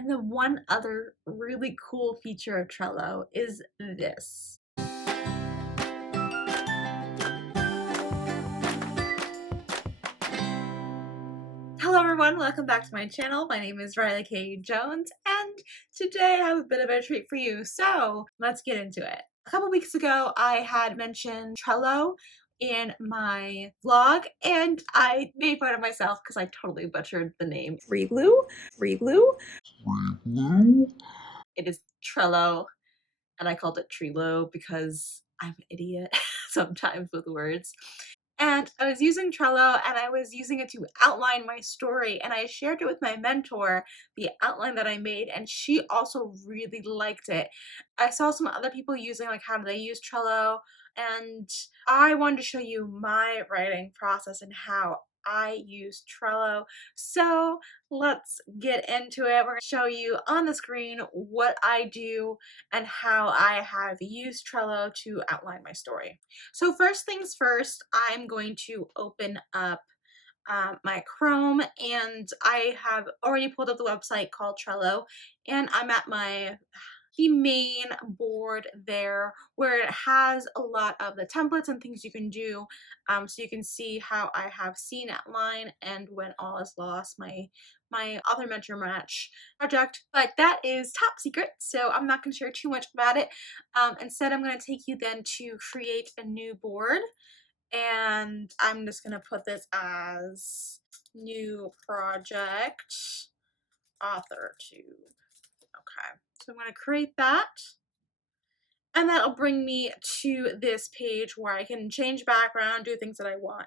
And the one other really cool feature of Trello is this. Hello everyone, welcome back to my channel. My name is Riley K. Jones, and today I have a bit of a treat for you. So let's get into it. A couple weeks ago, I had mentioned Trello in my vlog, and I made fun of myself because I totally butchered the name. Freeglue? It is Trello, and I called it Trello because I'm an idiot sometimes with words. And I was using Trello and I was using it to outline my story, and I shared it with my mentor, the outline that I made, and she also really liked it. I saw some other people using like how do they use Trello, and I wanted to show you my writing process and how I use Trello. So let's get into it. We're going to show you on the screen what I do and how I have used Trello to outline my story. So first things first, I'm going to open up my Chrome, and I have already pulled up the website called Trello, and I'm at the main board there where it has a lot of the templates and things you can do, so you can see how I have seen outline and when all is lost, my author mentor match project, but that is top secret, so I'm not going to share too much about it. Instead, I'm going to take you then to create a new board, and I'm just going to put this as new project authortube. Okay, so I'm going to create that, and that'll bring me to this page where I can change background, do things that I want.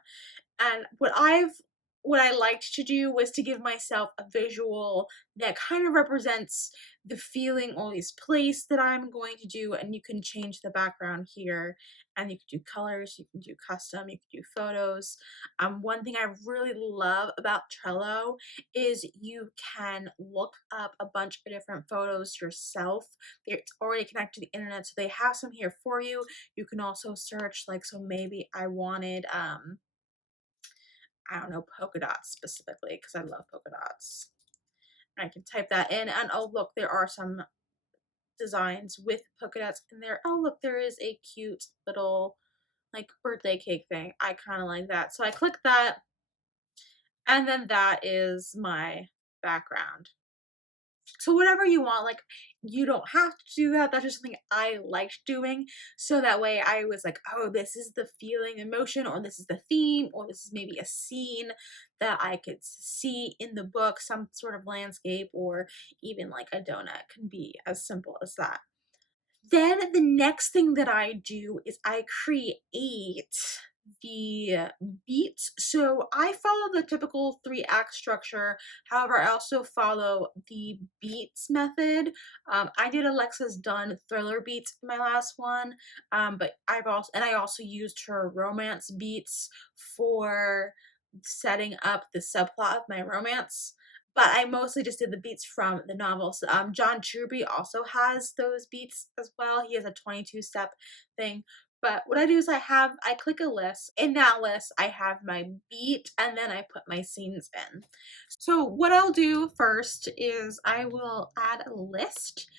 And what I liked to do was to give myself a visual that kind of represents the feeling or this place that I'm going to do, and you can change the background here, and you can do colors, you can do custom, you can do photos. One thing I really love about Trello is you can look up a bunch of different photos yourself. It's already connected to the internet, so they have some here for you. You can also search, like, so maybe I wanted I don't know, polka dots specifically, because I love polka dots. I can type that in, and oh look, there are some designs with polka dots in there. Oh look, there is a cute little like birthday cake thing. I kind of like that. So I click that, and then that is my background. So whatever you want, like, you don't have to do that. That's just something I liked doing. So that way I was like, oh, this is the feeling, emotion, or this is the theme, or this is maybe a scene that I could see in the book, some sort of landscape, or even like a donut can be as simple as that. Then the next thing that I do is I create the beats. So I follow the typical 3-act structure. However, I also follow the beats method. I did Alexa's Done thriller beats in my last one, but I also used her romance beats for setting up the subplot of my romance. But I mostly just did the beats from the novels. John Truby also has those beats as well. He has a 22-step thing. But what I do is I click a list. In that list, I have my beat, and then I put my scenes in. So what I'll do first is I will add a list,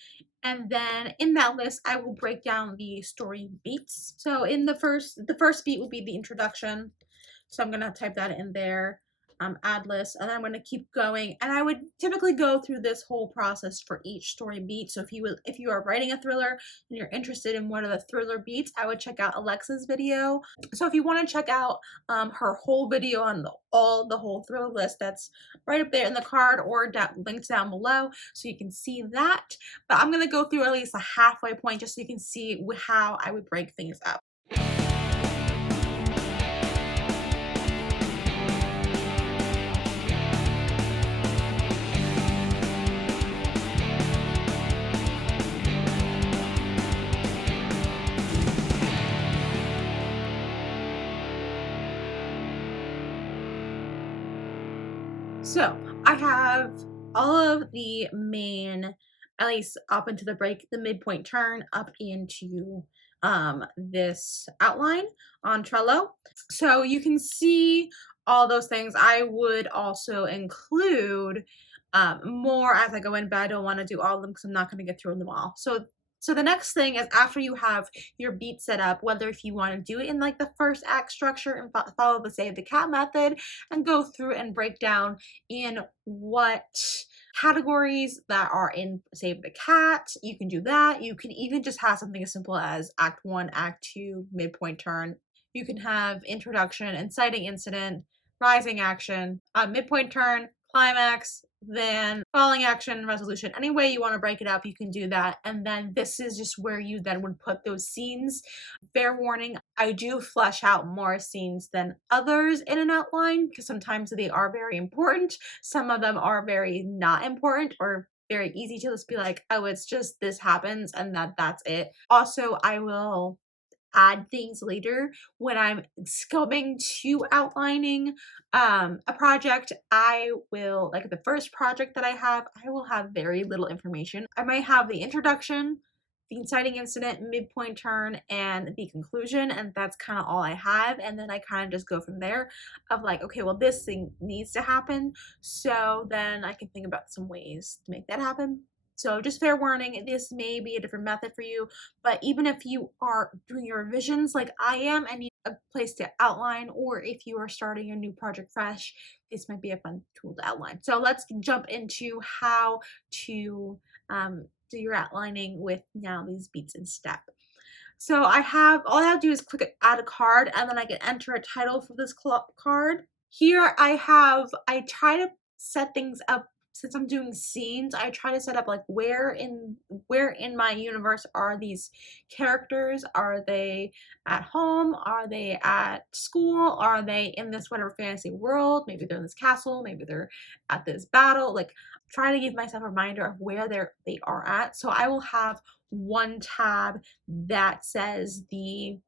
and then in that list, I will break down the story beats. So in the first beat will be the introduction. So I'm gonna type that in there. Add list, and then I'm going to keep going, and I would typically go through this whole process for each story beat. So if you are writing a thriller and you're interested in one of the thriller beats, I would check out Alexa's video. So if you want to check out her whole video on the whole thriller list, that's right up there in the card or linked down below, so you can see that. But I'm going to go through at least a halfway point just so you can see how I would break things up. So I have all of the main, at least up into the midpoint turn up into this outline on Trello. So you can see all those things. I would also include more as I go in, but I don't want to do all of them because I'm not going to get through them all. So the next thing is after you have your beat set up, whether if you want to do it in like the first act structure and follow the save the cat method and go through and break down in what categories that are in save the cat, you can do that. You can even just have something as simple as act 1, act 2, midpoint turn. You can have introduction, inciting incident, rising action, midpoint turn, climax, then falling action, resolution. Any way you want to break it up, you can do that. And then this is just where you then would put those scenes. Fair warning, I do flesh out more scenes than others in an outline because sometimes they are very important. Some of them are very not important or very easy to just be like, oh, it's just this happens and that's it. Also, I will add things later when I'm coming to outlining a project. I will, like the first project that I will have very little information. I might have the introduction, the inciting incident, midpoint turn, and the conclusion, and that's kind of all I have. And then I kind of just go from there of like, okay, well, this thing needs to happen, so then I can think about some ways to make that happen. So just fair warning, this may be a different method for you, but even if you are doing your revisions like I am and need a place to outline, or if you are starting a new project fresh, this might be a fun tool to outline. So let's jump into how to do your outlining with now these beats in step. So all I have to do is click add a card, and then I can enter a title for this card. Here I try to set things up. Since I'm doing scenes, I try to set up like where in my universe are these characters? Are they at home? Are they at school? Are they in this whatever fantasy world? Maybe they're in this castle, maybe they're at this battle. Like try to give myself a reminder of where they are at. So I will have one tab that says the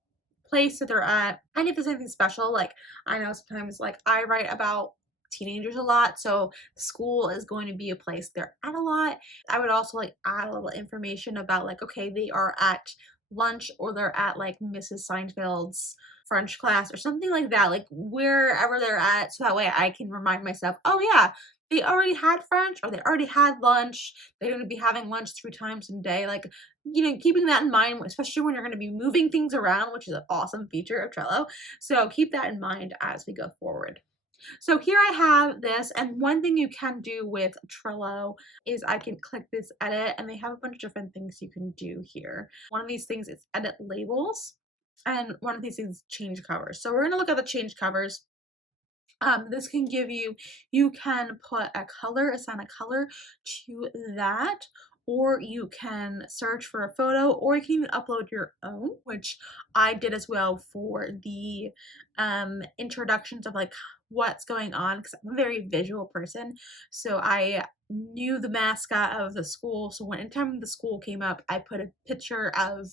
place that they're at. And if there's anything special, like I know sometimes like I write about teenagers a lot, so school is going to be a place they're at a lot. I would also like add a little information about like, okay, they are at lunch or they're at like Mrs. Seinfeld's French class or something like that, like wherever they're at, so that way I can remind myself, oh yeah, they already had French or they already had lunch. They're going to be having lunch 3 times a day. Like, keeping that in mind, especially when you're going to be moving things around, which is an awesome feature of Trello. So keep that in mind as we go forward. So here I have this, and one thing you can do with Trello is I can click this edit, and they have a bunch of different things you can do here. One of these things is edit labels, and one of these things is change covers. So we're going to look at the change covers. This can give you can put a color, assign a color to that, or you can search for a photo, or you can even upload your own, which I did as well for the introductions of like what's going on, because I'm a very visual person. So I knew the mascot of the school. So when anytime the school came up, I put a picture of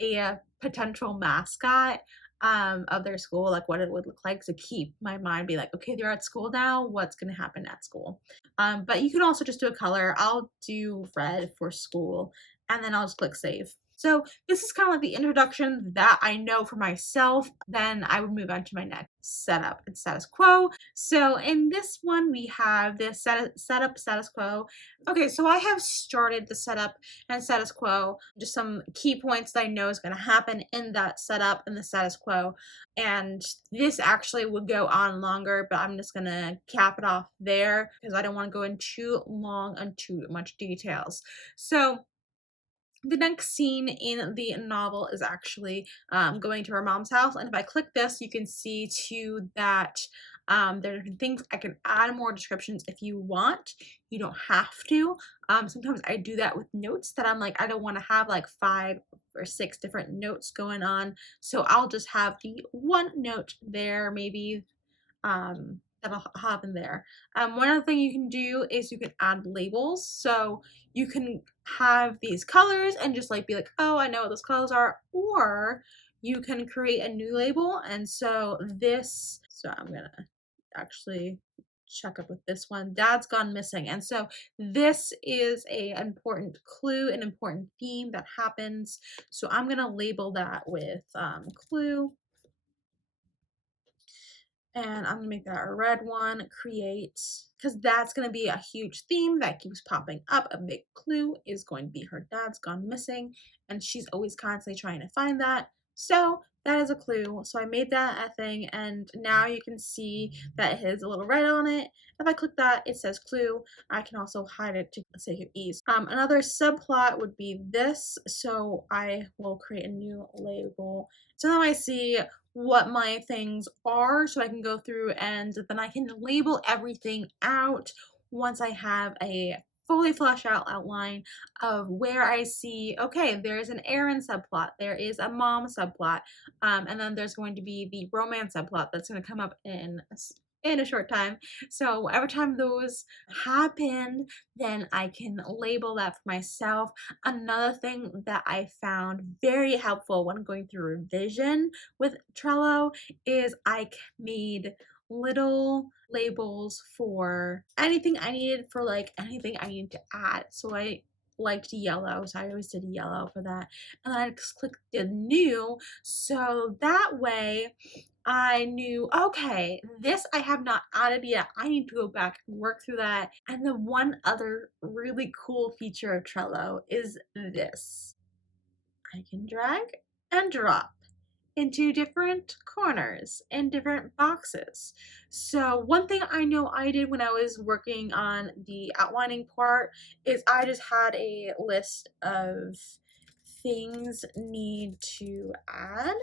a potential mascot of their school, like what it would look like, to keep my mind be like, okay, they're at school now, what's going to happen at school. But you can also just do a color. I'll do red for school, and then I'll just click save. So this is kind of like the introduction that I know for myself. Then I would move on to my next setup and status quo. So in this one, we have this setup status quo. Okay, so I have started the setup and status quo, just some key points that I know is going to happen in that setup and the status quo. And this actually would go on longer, but I'm just going to cap it off there because I don't want to go in too long and too much details. So the next scene in the novel is actually going to her mom's house, and if I click this, you can see too that there are things I can add more descriptions if you want. You don't have to. Sometimes I do that with notes that I'm like, I don't want to have like 5 or 6 different notes going on, so I'll just have the one note there, maybe that'll happen there. One other thing you can do is you can add labels. So you can have these colors and just like be like, oh, I know what those colors are, or you can create a new label. And so I'm gonna actually check up with this one. Dad's gone missing, and so this is an important clue, an important theme that happens. So I'm gonna label that with clue. And I'm gonna make that a red one, create, because that's gonna be a huge theme that keeps popping up. A big clue is going to be her dad's gone missing, and she's always constantly trying to find that. So that is a clue. So I made that a thing, and now you can see that it has a little red on it. If I click that, it says clue. I can also hide it to sake of ease. Another subplot would be this. So I will create a new label. So now I see what my things are, so I can go through and then I can label everything out once I have a fully fleshed out outline of where I see, okay, there's an Aaron subplot, there is a mom subplot, and then there's going to be the romance subplot that's going to come up in a short time. So every time those happen, then I can label that for myself. Another thing that I found very helpful when going through revision with Trello is I made little labels for anything I needed, for like anything I needed to add. So I liked yellow, so I always did yellow for that. And I just clicked the new, so that way I knew, okay, this I have not added yet. I need to go back and work through that. And the one other really cool feature of Trello is this. I can drag and drop into different corners and different boxes. So one thing I know I did when I was working on the outlining part is I just had a list of things need to add,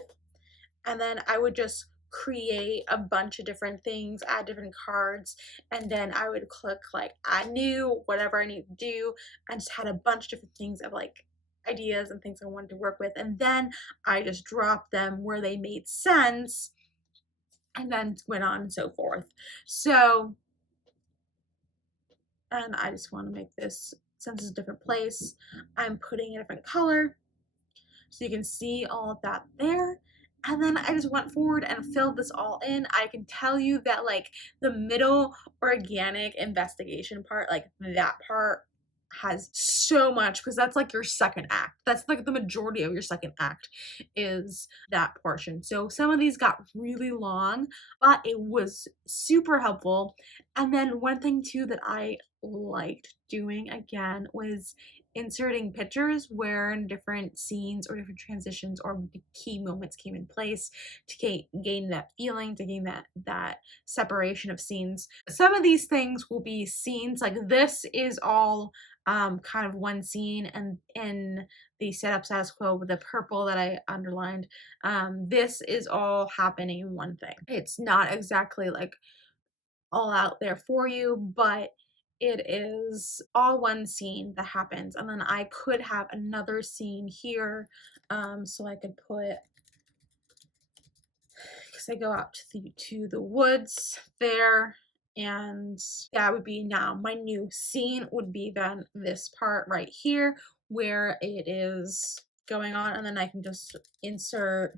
and then I would just create a bunch of different things, add different cards, and then I would click like add new, whatever I need to do, and just had a bunch of different things of like ideas and things I wanted to work with, and then I just dropped them where they made sense, and then went on and so forth. So, and I just want to make this, since it's a different place, I'm putting a different color so you can see all of that there. And then I just went forward and filled this all in. I can tell you that like the middle organic investigation part, like that part has so much, because that's like your second act. That's like the majority of your second act is that portion. So some of these got really long, but it was super helpful. And then one thing too that I liked doing again was inserting pictures where different scenes or different transitions or key moments came in place to gain that feeling, to gain that separation of scenes. Some of these things will be scenes, like this is all kind of one scene, and in the setup status quo with the purple that I underlined, this is all happening in one thing. It's not exactly like all out there for you, but it is all one scene that happens. And then I could have another scene here, so I could put, because I go out to the woods there, and that would be, now my new scene would be then this part right here where it is going on, and then I can just insert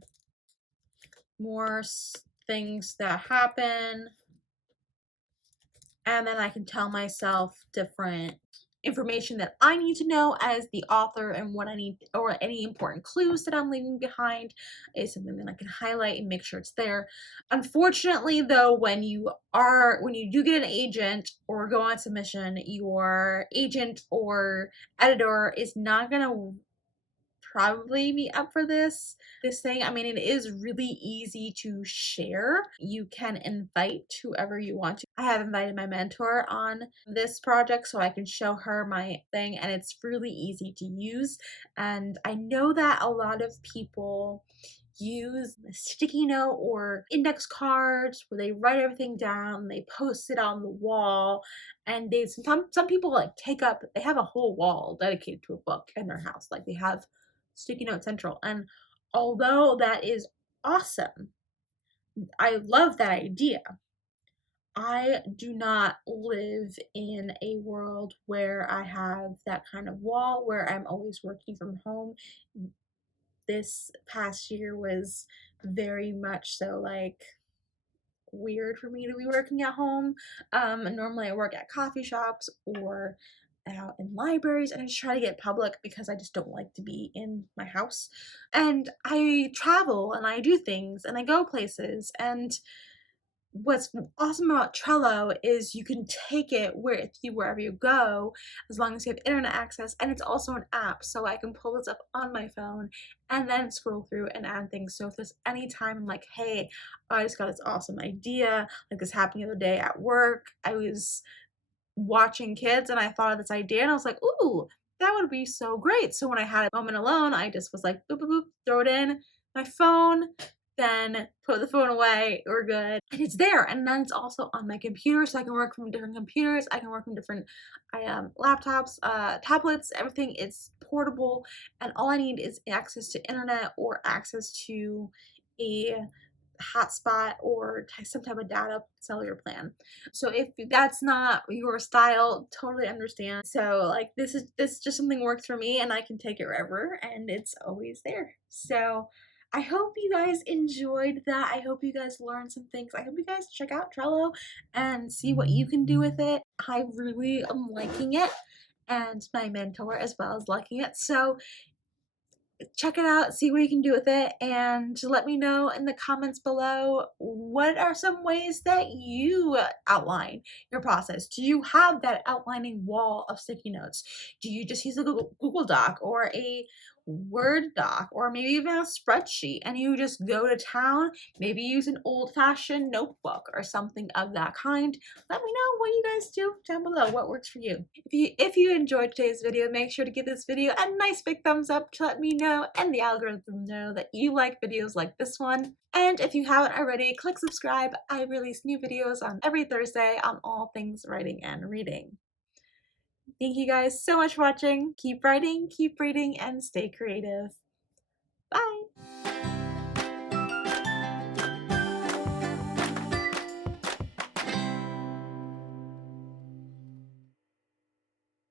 more things that happen, and then I can tell myself different information that I need to know as the author, and what I need, or any important clues that I'm leaving behind is something that I can highlight and make sure it's there. Unfortunately though, when you do get an agent or go on submission, your agent or editor is not going to probably be up for this thing. I mean, it is really easy to share. You can invite whoever you want to. I have invited my mentor on this project so I can show her my thing, and it's really easy to use. And I know that a lot of people use a sticky note or index cards where they write everything down, they post it on the wall, and some people like they have a whole wall dedicated to a book in their house. Like they have sticky note central, and although that is awesome, I love that idea, I do not live in a world where I have that kind of wall where I'm always working from home. This past year was very much so like weird for me to be working at home. Normally I work at coffee shops or out in libraries, and I just try to get public because I just don't like to be in my house. And I travel and I do things and I go places, and what's awesome about Trello is you can take it with you wherever you go as long as you have internet access, and it's also an app, so I can pull this up on my phone and then scroll through and add things. So if there's any time I'm like, hey, I just got this awesome idea, like this happened the other day at work. I was watching kids and I thought of this idea and I was like, ooh, that would be so great. So when I had a moment alone, I just was like, boop, boop, boop, throw it in my phone, then put the phone away, we're good. And it's there. And then it's also on my computer. So I can work from different computers. I can work from different laptops, tablets, everything is portable. And all I need is access to internet or access to a hotspot or some type of data cellular plan. So if that's not your style, totally understand. So like this just something works for me and I can take it wherever and it's always there. So I hope you guys enjoyed that. I hope you guys learned some things. I hope you guys check out Trello and see what you can do with it. I really am liking it and my mentor as well is liking it. So check it out, see what you can do with it, and let me know in the comments below what are some ways that you outline your process. Do you have that outlining wall of sticky notes? Do you just use a Google Doc or a Word doc or maybe even a spreadsheet and you just go to town? Maybe use an old-fashioned notebook or something of that kind. Let me know what you guys do down below, what works for you. If you enjoyed today's video, make sure to give this video a nice big thumbs up to let me know and the algorithm know that you like videos like this one. And if you haven't already, click subscribe. I release new videos on every Thursday on all things writing and reading. Thank you guys so much for watching. Keep writing, keep reading, and stay creative.